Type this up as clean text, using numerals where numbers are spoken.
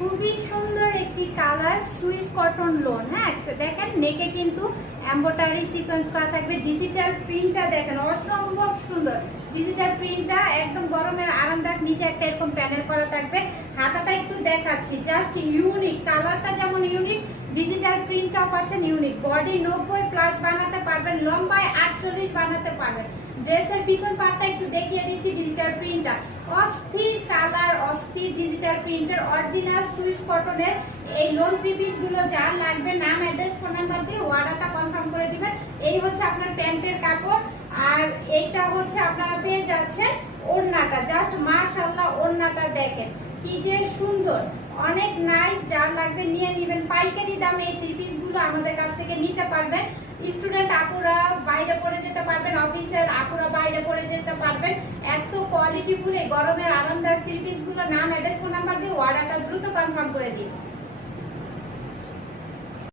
খুবই সুন্দর একটি কালার সুইস কটন লোন। হ্যাঁ, দেখেন নেকে কিন্তু এমব্রয়ডারি সিকোয়েন্স করা থাকবে। ডিজিটাল প্রিন্টটা দেখেন অসম্ভব সুন্দর। ডিজিটাল প্রিন্টটা একদম গরমের আরামদায়ক। নিচে একটা এরকম প্যানেল করা থাকবে। হাতাটা একটু দেখাচ্ছি, জাস্ট ইউনিক। কালারটা যেমন ইউনিক, ডিজিটাল প্রিন্টটাও পাচ্ছেন ইউনিক। বডি 90+ বানাতে পারবেন, লম্বায় 48 বানাতে পারবেন। ড্রেসের পিছন পার্টটা একটু দেখিয়ে দিচ্ছি। ডিজিটাল প্রিন্টটা অস্থির কালার, অস্থির ডিজিটাল প্রিন্টের অরিজিনাল সুইস কটনের এই লোন থ্রি পিস গুলো যার লাগবে নাম, অ্যাড্রেস, ফোন নাম্বার দিয়ে অর্ডারটা কনফার্ম করে দিবেন। এই হচ্ছে আপনার প্যান্টের কাপড়, আর এইটা হচ্ছে আপনারা পেয়ে যাচ্ছেন ওড়নাটা। জাস্ট মাশাআল্লাহ, ওড়নাটা দেখেন কি যে সুন্দর, অনেক নাইস। যার লাগবে নিয়ে নেবেন। পাইকারি দামে এই থ্রি পিস গুলো আমাদের কাছ থেকে নিতে পারবেন। স্টুডেন্ট আপুরা বাইরে পড়ে যেতে পারবেন, অফিসের আপুরা বাইরে পড়ে যেতে পারবেন। এত কোয়ালিটিফুল এই গরমের আরামদায়ক থ্রি পিস গুলো নাম, অ্যাড্রেস, ফোন নাম্বার দিয়ে অর্ডারটা দ্রুত কনফার্ম করে দিন।